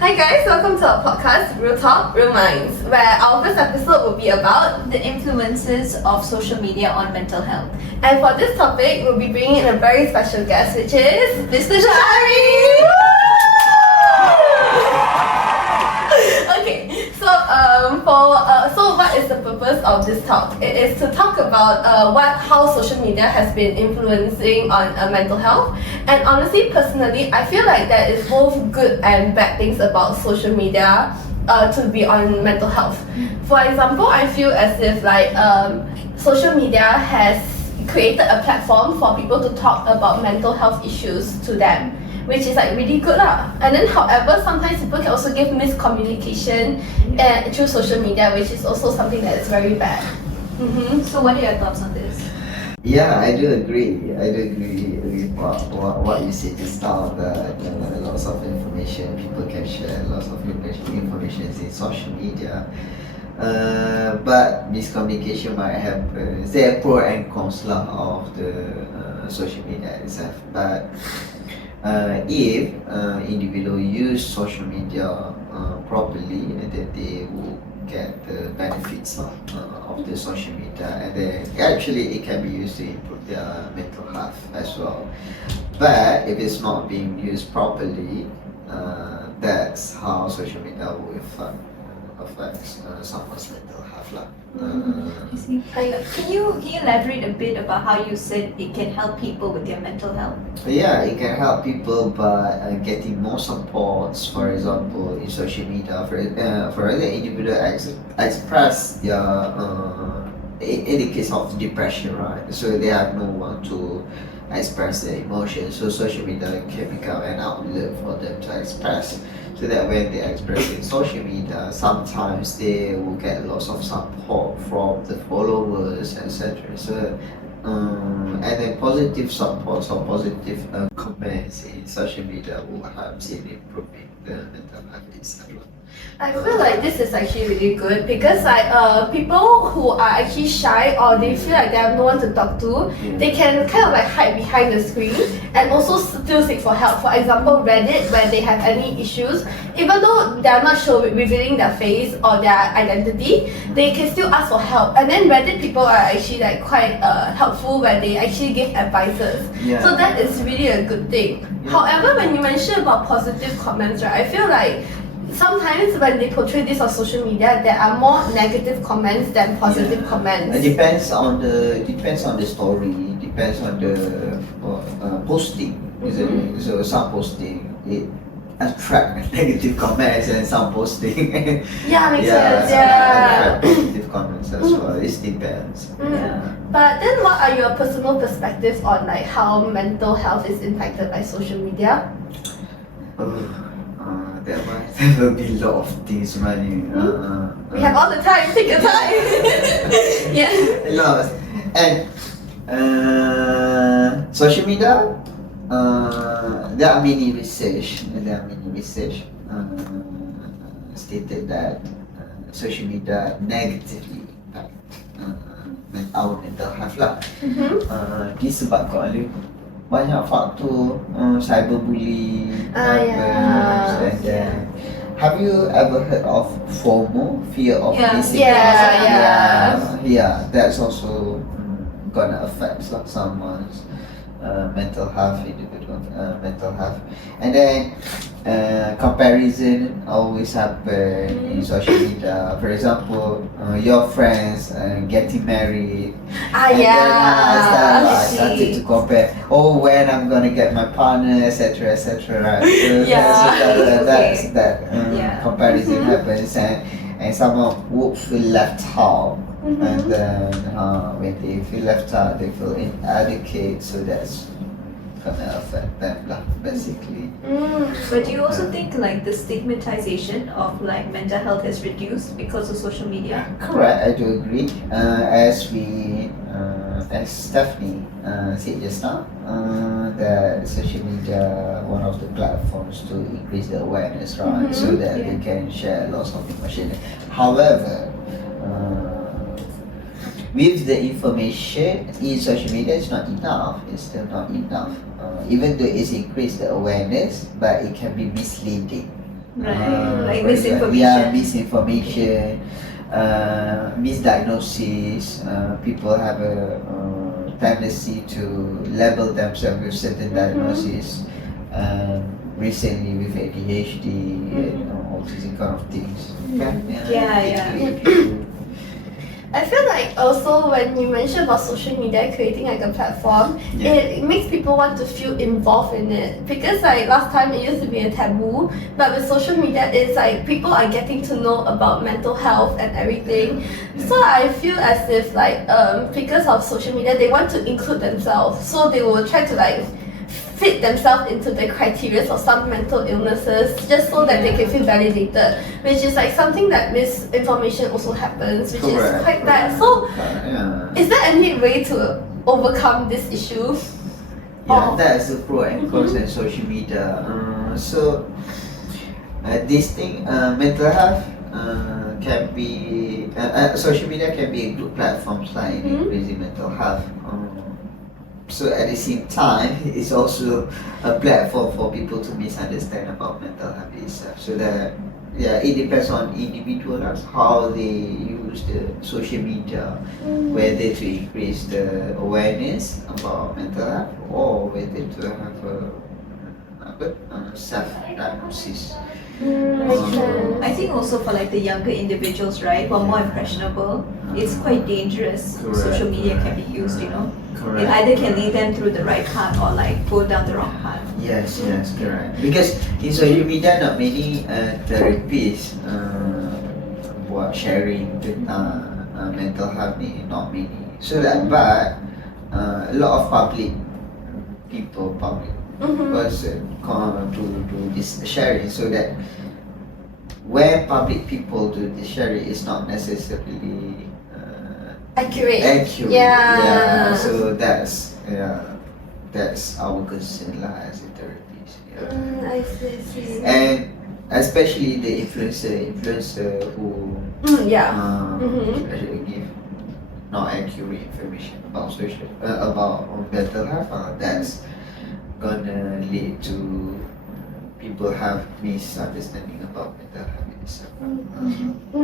Hi guys, welcome to our podcast, Real Talk, Real Minds, where our first episode will be about the influences of social media on mental health. and for this topic, we'll be bringing in a very special guest, which is Mr. Shari! Okay, so what is the purpose of this talk? It is to talk about how social media has been influencing on mental health. And honestly, personally, I feel like there is both good and bad things about social media to be on mental health. For example, I feel as if social media has created a platform for people to talk about mental health issues to them, which is really good lah. And then however, sometimes people can also give miscommunication through social media, which is also something that is very bad. So what are your thoughts on this? Yeah, I do agree. I do agree with what you said just now, that lots of information, people can share lots of information in social media. But miscommunication might happen. There are pro and cons of the social media itself. But if individual use social media properly, then they will get the benefits of the social media, and then actually it can be used to improve their mental health as well. But if it's not being used properly, that's how social media will affect someone's mental health lah. I see. Can you elaborate a bit about how you said it can help people with their mental health? Yeah, it can help people by getting more supports. For example, in social media, for other individual express their in the case of depression, right? So they have no one to express their emotions. So social media can become an outlet for them to express. So that when they express in social media, sometimes they will get lots of support from the followers, etc. So and then positive supports or positive comments in social media will help in improving the mental health itself. I feel like this is actually really good because people who are actually shy or they feel like they have no one to talk to, they can kind of hide behind the screen and also still seek for help. For example, Reddit, when they have any issues, even though they are not sure revealing their face or their identity, they can still ask for help. And then Reddit people are actually quite helpful when they actually give advices. Yeah. So that is really a good thing. Yeah. However, when you mention about positive comments, right, I feel like sometimes when they portray this on social media, there are more negative comments than positive comments. It depends on the story, depends on the posting. Isn't it? So some posting it attract negative comments, and some posting Yeah, makes sense. attract positive comments as well. It depends. Yeah. But then what are your personal perspectives on how mental health is impacted by social media? There will be a lot of things running. We have all the time, take your time. Yeah. A lot. And social media, there are many research. Stated that social media negatively impact our mental health lah. Disebabkan oleh banyak faktor, cyberbullying, and then have you ever heard of FOMO, fear of missing out? Yeah, that's also gonna affect someone's mental health, individual mental health. And then comparison always happen in social media. For example, your friends getting married. I started to compare. Oh, when I'm gonna get my partner, etc., etc. Right? So that comparison happens, and someone would feel left out. And then when they feel left out, they feel inadequate. So that's gonna affect them lah, basically. But do you also think the stigmatization of mental health has reduced because of social media? Correct, I do agree. As Stephanie said just now, that social media one of the platforms to increase the awareness, right? So that they can share lots of information. However, with the information in social media, it's not enough. It's still not enough. Even though it's increased the awareness, but it can be misleading. Like for example, misinformation. Yeah, misinformation, misdiagnosis. People have a tendency to label themselves with certain diagnoses. Recently with ADHD and all these kind of things. Yeah. I feel like also when you mention about social media creating like a platform, Yeah. it makes people want to feel involved in it. Because like last time it used to be a taboo, but with social media it's like people are getting to know about mental health and everything. So I feel as if like because of social media they want to include themselves. So they will try to like fit themselves into the criteria of some mental illnesses just so that they can feel validated, which is like something that misinformation also happens, which is quite bad. So is there any way to overcome this issue? Yeah, Or- that's the pro and cons in social media. This thing, mental health can be, social media can be a good platform like increasing mental health. So at the same time, it's also a platform for people to misunderstand about mental health itself. So that it depends on individuals how they use the social media, whether to increase the awareness about mental health or whether to have a self-diagnosis. Makes sense. I think also for like the younger individuals, right, who are more impressionable, it's quite dangerous. Correct. Social media can be used, you know. It Correct. either can lead them through the right path or like go down the wrong path. Yes, correct. Because in social media, not many therapists buat sharing tentang mental health ni, not many. So that, but a lot of public person come to do this sharing, so that when public people do this sharing, it's not necessarily Accurate. accurate. Yeah. So that's our concern lah as a therapist. Yeah. I see. And especially the influencer who Yeah. actually give not accurate information about mental health. That's gonna lead to people have misunderstanding about mental health itself.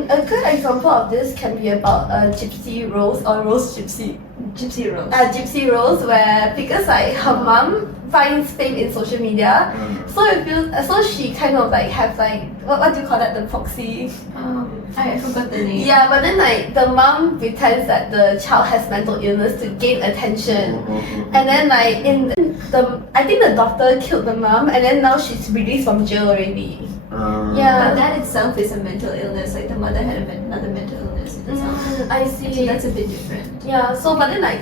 A good example of this can be about Gypsy Rose or Rose Gypsy. Gypsy Rose. Gypsy Rose, where because like her mom finds fame in social media, so it feels so she kind of like have like what do you call that, the proxy? I forgot the name. Yeah, but then like the mom pretends that the child has mental illness to gain attention, and then like I think the doctor killed the mom, and then now she's released from jail already. Yeah. But that itself is a mental illness. Like the mother had another mental illness in itself. I So see. that's a bit different. Yeah, so but then like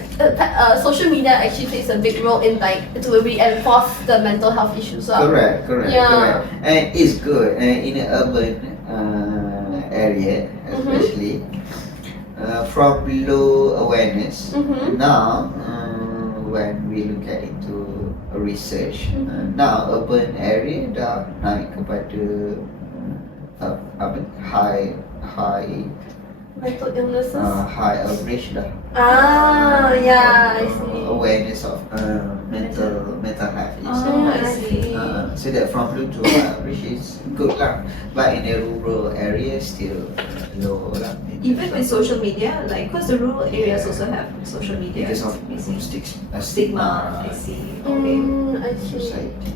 social media actually plays a big role in like to reinforce the mental health issues. Correct. Yeah. And it's good in an urban area, especially from low awareness. Now, when we look at into research, now urban area dah naik kepada high Mental illnesses. high average dah. Yeah, I see. Awareness of mental health is. I see. So that from low to high average is good lah. But in the rural area still low lah. Even with social media, like, because the rural areas also have social media. Because of basically. stigma. Stigma, I see. Okay. I see. Society.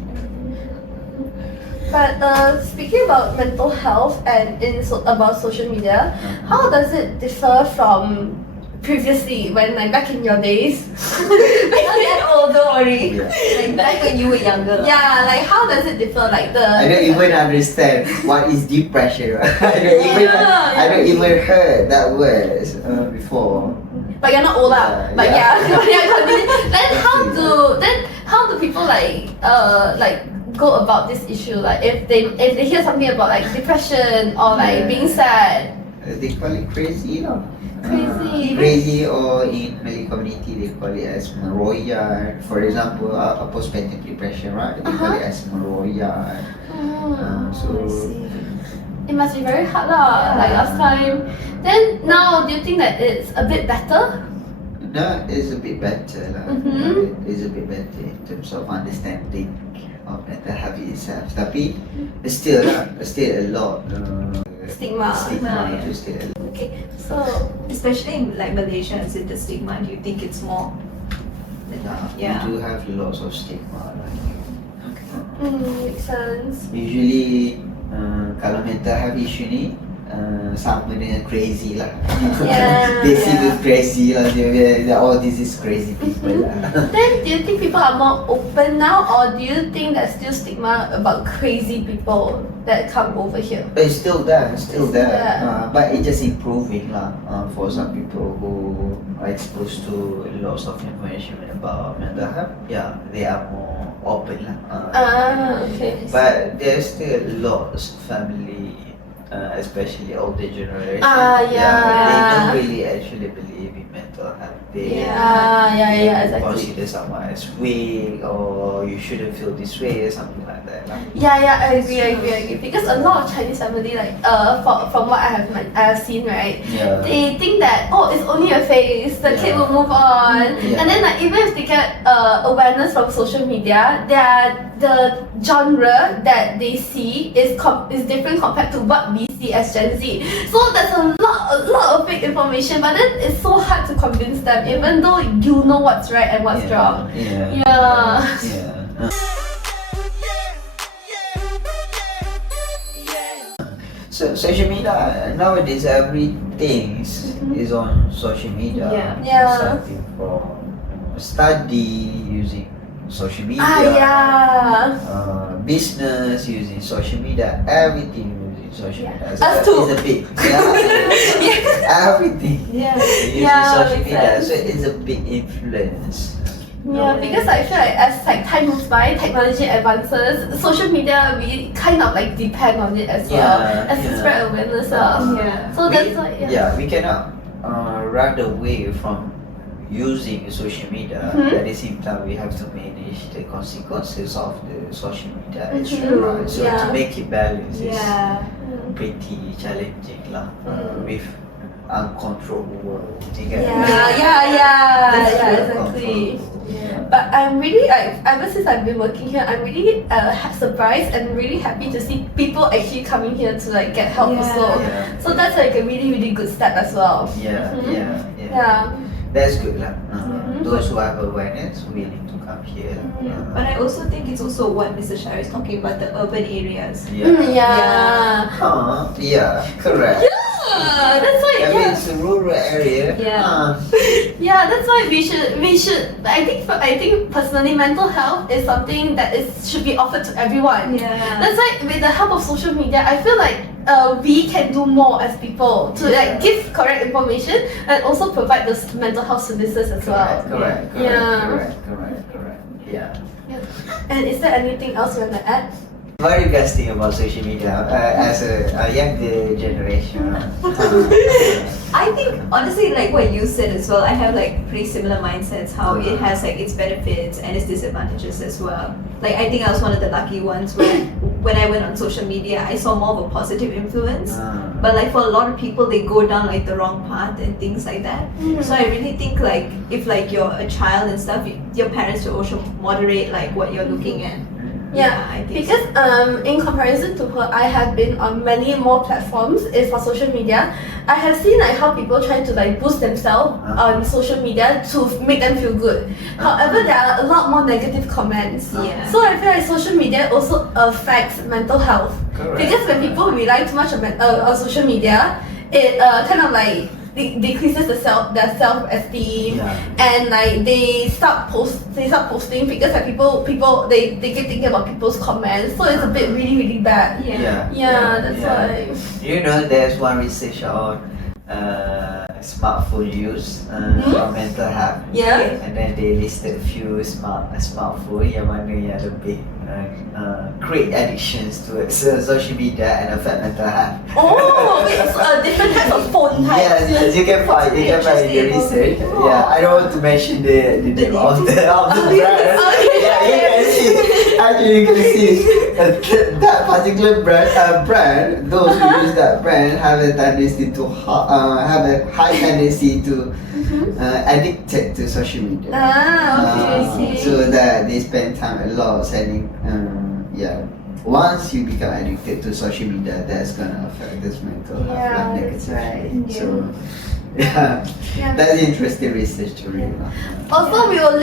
But speaking about mental health and about social media, how does it differ from previously when like back in your days? Not that old, don't worry. Yeah. Like back when you were younger. Yeah, like how does it differ? Like the I don't even understand what is depression. I Yeah. don't even heard that word before. But you're not old lah. But Yeah. yeah, continue. Then how do people like go about this issue? Like if they hear something about like depression or like being sad. They call it crazy, no? Crazy. Crazy, or in Malay community they call it as meroyan. For example, postpartum depression, right? They call it as meroyan. So- I see. It must be very hard lah, like last time. Then now, do you think that it's a bit better? No, it's a bit better lah. Mhm. It's a bit better in terms of understanding of mental health itself. Tapi still a lot Stigma. stigma Yeah. itu still a lot. Okay, so Especially in like Malaysia, is it the stigma? Do you think it's more? Yeah. We do have lots of stigma. makes sense. Usually kalau mental health issue ni sama dengan crazy lah. Yeah. They see the crazy lah. Oh, this is crazy people lah. Then, do you think people are more open now, or do you think there's still stigma about crazy people that come over here? But it's still there, still there. there. But it's just improving lah. For some people who are exposed to lots of information about mental health, yeah, they are more open lah. Okay. But there's still lots of family, especially older generation. Yeah. They don't really actually believe in mental health. They Yeah, exactly. consider someone as weak, or you shouldn't feel this way, or something like that lah. Yeah, I agree. Because a lot of Chinese family, like, from what I have seen, right? Yeah. They think that, oh, it's only a phase, the kid Yeah. will move on. Yeah. And then, like, even if they get awareness from social media, the genre that they see is different compared to what we see as Gen Z. So there's a lot of fake information, but then it's so hard to convince them, even though you know what's right and what's wrong. Yeah. Yeah. So social media nowadays, everything is on social media. Yeah. Starting from study using social media. Yeah. Business using social media. Everything using social Yeah. media. Us too. It's a big everything Yeah. using Yeah, social makes media. sense. So it's a big influence. Yeah, because I feel like as like time moves by, technology advances, social media we kind of like depend on it as well as to Yeah. spread awareness. Yeah. So that's why We cannot run away from using social media. Mhm. At the same time, we have to manage the consequences of the social media Mhm. extra, right? So Yeah. to make it balance is Yeah. pretty challenging lah. Mm. With uncontrolled world. You get Yeah, me? exactly. Uncontrollable. But I'm really like ever since I've been working here, I'm really surprised and really happy to see people actually coming here to like get help Yeah. also. Yeah. So that's like a really good step as well. Yeah, Mhm. yeah. Yeah. That's good lah. Mhm. Those who have awareness willing to come here. Mhm. But I also think it's also what Mr. Shah is talking about, the urban areas. Yeah. Yeah, correct. That's why. I mean, Yeah. it's a rural area. Yeah. Yeah, that's why we should. I think personally, mental health is something that should be offered to everyone. Yeah. That's why with the help of social media, I feel like we can do more as people to like give correct information and also provide those mental health services as well. Correct. Yeah. Correct. Yeah. And is there anything else you want to add? What are you guys think about social media as a younger generation? I think honestly, like what you said as well, I have like pretty similar mindsets. How it has like its benefits and its disadvantages as well. Like I think I was one of the lucky ones where when I went on social media, I saw more of a positive influence. But like for a lot of people, they go down like the wrong path and things like that. So I really think like if like you're a child and stuff, your parents should also moderate like what you're looking at. Yeah, I think because in comparison to her, I have been on many more platforms is for social media. I have seen like how people try to like boost themselves on social media to make them feel good. However, there are a lot more negative comments. Yeah. So I feel like social media also affects mental health. Correct. Because when people rely too much on social media, it kind of like decreases their self-esteem. Yeah. And like they start posting because like people they keep thinking about people's comments, so it's a bit really bad. Yeah. That's why. You know, there's one research on smartphone use on mental health. Yeah. And then they listed a few smartphone yang mana yang lebih create addictions towards social media and affect mental health. Oh, it's different types of phone types. Yes, you can find in the research. Yeah, I don't want to mention the name of the brand. Okay. Yeah, you can see. Actually, you can see. that particular brand, those who use that brand have a tendency to have a high tendency to addicted to social media. Okay. So that they spend time a lot sending. Once you become addicted to social media, that's gonna affect this mental health Yeah, like that's right. negatively. So yeah, Yeah. that's interesting research to read. Also, we will